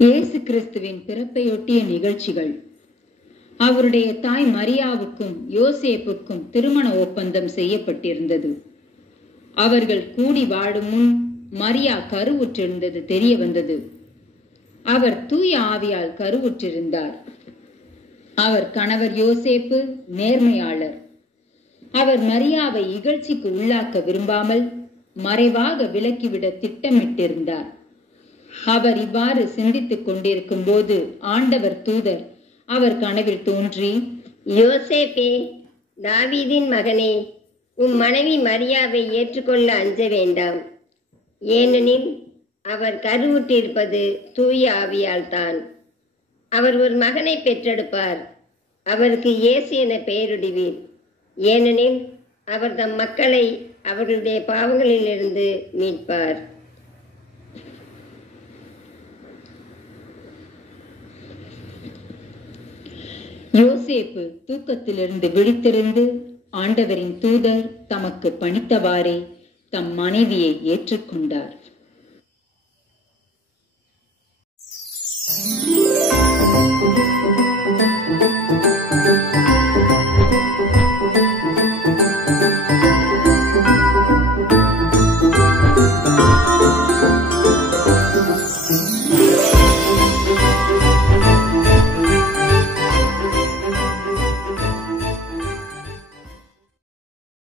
இயேசு கிறிஸ்துவின் பிறப்பையொட்டிய நிகழ்ச்சிகள். அவருடைய தாய் மரியாவுக்கும் யோசேப்புக்கும் திருமண ஒப்பந்தம் செய்யப்பட்டிருந்தது. அவர்கள் கூடி வாழும் முன் மரியா கருவுற்றிருந்தது தெரிய வந்தது. அவர் தூய ஆவியால் கருவுற்றிருந்தார். அவர் கணவர் யோசேப்பு நேர்மையாளர். அவர் மரியாவை இகழ்ச்சிக்கு உள்ளாக்க விரும்பாமல் மறைவாக விலக்கிவிட திட்டமிட்டிருந்தார். அவர் இவ்வாறு சிந்தித்துக் கொண்டிருக்கும் போது ஆண்டவர் தூதர் அவர் கனவில் தோன்றி, யோசேப்பே, தாவீதின் மகனே, உம் மனைவி மரியாவை ஏற்றுக்கொள்ள அஞ்ச வேண்டாம். ஏனெனில் அவர் கருவுற்றிருப்பது தூய ஆவியால் தான். அவர் ஒரு மகனை பெற்றெடுப்பார். அவருக்கு இயேசு என பெயரிடுவீர். ஏனெனில் அவர் தம் மக்களை அவர்களுடைய பாவங்களிலிருந்து மீட்பார். யோசேப்பு தூக்கத்திலிருந்து விழித்திருந்து ஆண்டவரின் தூதர் தமக்கு பணித்தவாறே தம் மனைவியை ஏற்றுக்கொண்டார்.